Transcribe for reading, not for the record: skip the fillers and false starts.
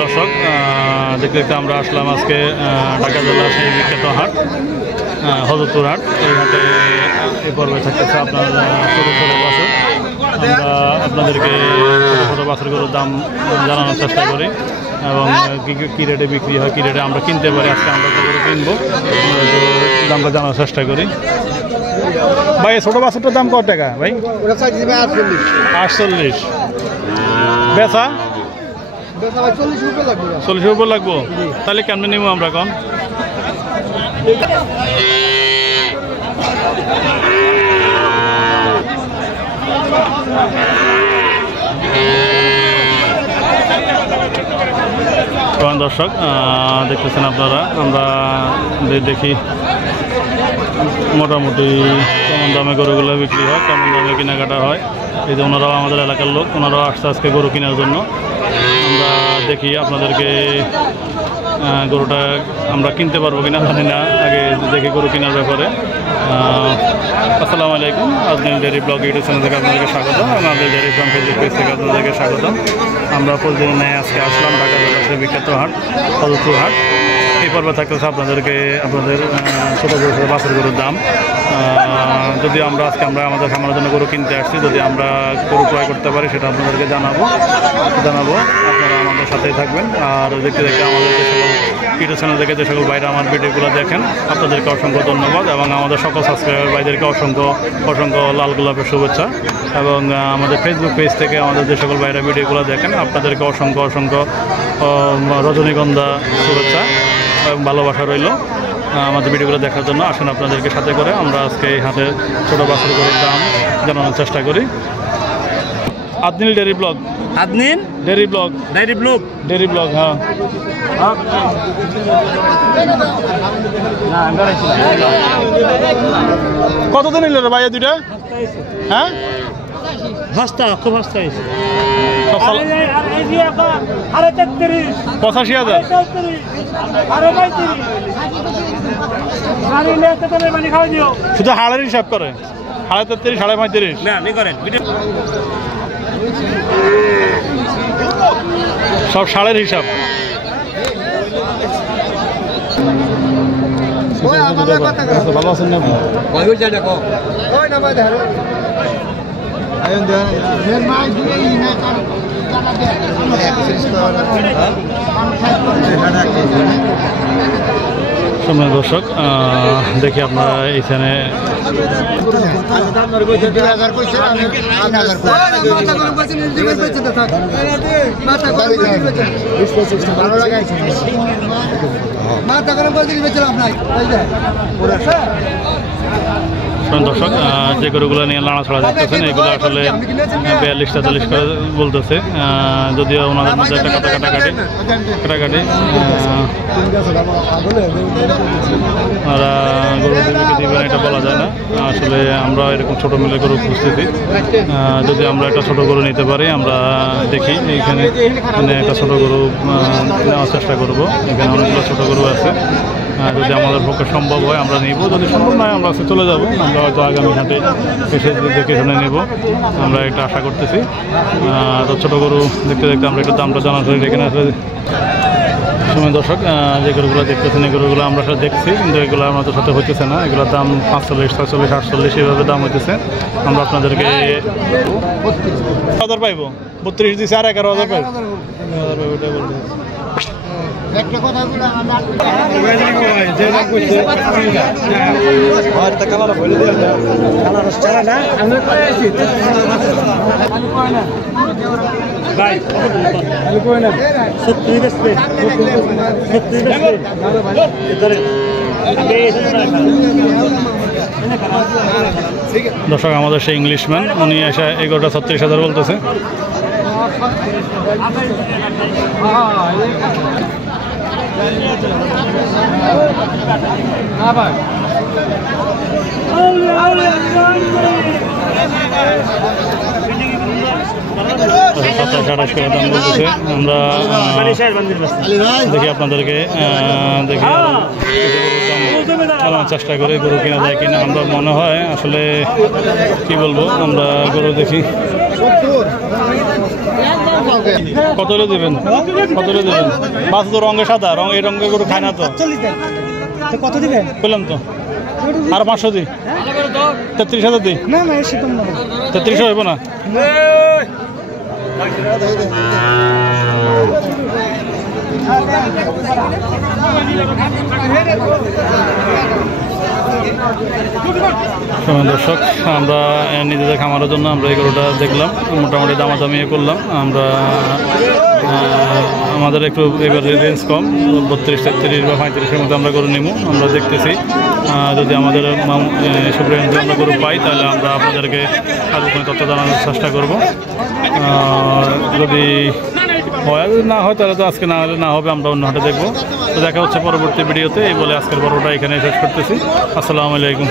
দর্শক দেখতে দেখতে আমরা আসলাম আজকে ঢাকা জেলার সেই বিখ্যাত হাট হজরতপুর হাট। এই হাটে এই পর্বে থাকতেছে আপনার ছোটো ছোটো বাছুর। আমরা আপনাদেরকে ছোটো ছোটো বাছুরগুলোর দাম জানানোর চেষ্টা করি এবং কী রেটে বিক্রি হয়, কী রেটে আমরা কিনতে পারি। আজকে আমরা করে কিনবো, দামটা জানার চেষ্টা করি। ভাই ছোটো বাছুরটার দাম কত টাকা ভাই? 48। বেচা 40 উপর লাগবো। তাহলে কেমনে নিবো আমরা এখন? দর্শক দেখতেছেন আপনারা, আমরা দেখি মোটামুটি কেমন দামে গরুগুলো বিক্রি হয়, কেমন দামে কেনাকাটা হয়। এই যে ওনারাও আমাদের এলাকার লোক, ওনারাও আসছে আজকে গরু কেনার জন্য। আমরা দেখি আপনাদেরকে গরুটা আমরা কিনতে পারবো কিনা জানি না, আগে দেখি গরু কেনার ব্যাপারে। আসসালামু আলাইকুম, Azmin dairy blog YouTube channel থেকে আপনাদেরকে স্বাগত। আমাদের ডেয়ারি ফার্ম ফেসবুক পেজ থেকে আপনাদেরকে স্বাগত। আমরা প্রতিদিন নেয় আজকে আসলাম ঢাকা জেলার বিখ্যাত হাট হজরতপুর হাট। এই পর্বে থাকতেছে আপনাদেরকে আপনাদের ছোটো ছোটো বাছুর গরুর দাম। যদি আমরা আজকে আমাদের খামারের জন্য গরু কিনতে আসছি, যদি আমরা গরু ক্রয় করতে পারি সেটা আপনাদেরকে জানাবো। আপনারা আমাদের সাথেই থাকবেন। আর দেখতে দেখতে আমাদের যে সকল ইউটিউব চ্যানেল থেকে যে সকল বাইরে আমার ভিডিওগুলো দেখেন আপনাদেরকে অসংখ্য ধন্যবাদ এবং আমাদের সকল সাবস্ক্রাইবার ভাইদেরকে অসংখ্য লাল গোলাপের শুভেচ্ছা। এবং আমাদের ফেসবুক পেজ থেকে আমাদের যে সকল বাইরে ভিডিওগুলো দেখেন আপনাদেরকে অসংখ্য রজনীগন্ধা শুভেচ্ছা এবং ভালোবাসা রইল আমাদের ভিডিওগুলো দেখার জন্য। আসেন আপনাদেরকে সাথে করে আমরা আজকে এই হাটে ছোটো বাছুর গরুর দাম জানানোর চেষ্টা করি। আদনিল ডেয়ারি ব্লগ, আদনিল ডেয়ারি ব্লগ হ্যাঁ। কতদিন নিল রে ভাইয়া দুইটা? হ্যাঁ সস্তা, খুব সস্তা। 85,000। শুধু হাড়ের হিসাব করে 33.5, 35.5 সব ষাঁড়ের হিসাব। ভালো আছেন না? সম্মানিত দর্শক দেখি আপনারা এইখানে দর্শক যে গরুগুলো নিয়ে নাড়াছড়া দেখতেছেন এগুলো আসলে 42-43 করে বলতেছে। যদিও ওনাদের মধ্যে একটা কাটাকাটি ওরা গরু দিবেন এটা বলা যায় না। আসলে আমরা এরকম ছোটো মিলে গরু খুঁজতেছি। যদি আমরা একটা ছোটো গরু নিতে পারি আমরা দেখি এইখানে একটা ছোটো গরু নেওয়ার চেষ্টা করব। এখানে অনেকগুলো ছোটো গরু আছে, যদি আমাদের পক্ষে সম্ভব হয় আমরা নিব, যদি সম্ভব নয় আমরা আজকে চলে যাব। আমরা হয়তো আগামী হাটে এসে দেখে শুনে নেব, আমরা এটা আশা করতেছি। তো ছোটো গরু দেখতে দেখতে আমরা একটু দামটা জানা করি। এখানে আসলে সময় দর্শক যে গরুগুলো দেখতেছেন এই গরুগুলো আমরা সাথে দেখছি, কিন্তু এগুলো আমাদের সাথে হইতেছে না। এগুলোর দাম 45, 46, 48 এইভাবে দাম হইতেছে। আমরা আপনাদেরকে 1000 পাইব, 32 দিচ্ছে আর 11,000 পাইব। ওইটাই বলতে দর্শক আমাদের সেই ইংলিশম্যান উনি এসে 36,000 বলতেছে। 27-28 করে দাম বলতেছে। আমরা দেখি আপনাদেরকে দেখি জানার চেষ্টা করি গরু কিনা যায় কিনা। আমরা মনে হয় আসলে কি বলবো, আমরা গরু দেখি কত হলে দেবেন, কত হলে দেবেন। মাছ তো রঙে সাদা, এই রঙের গরু খায় না তো। কত দিবেন বললাম তো আর 500 দিই, 33,000 দিই। না না এসে কম না 33 হইব না। দর্শক, আমরা নিজেদের খামারের জন্য আমরা এই গরুটা দেখলাম, মোটামুটি দামাদামি করলাম। আমরা আমাদের একটু এবার রেঞ্জ কম, 32-33 বা 35-এর মধ্যে আমরা গরু নিব। আমরা দেখতেছি যদি আমাদের এসব রেঞ্জে আমরা গরু পাই তাহলে আমরা আপনাদেরকে আরও কোনো তথ্য জানানোর চেষ্টা করব। যদি হয়, না হয় তাহলে তো আজকে না হলে না হবে, আমরা অন্য হাটে দেখবো। তো দেখা হচ্ছে পরবর্তী ভিডিওতে। এই বলে আজকের পর্বটা এখানে শেষ করতেছি। আসসালামু আলাইকুম।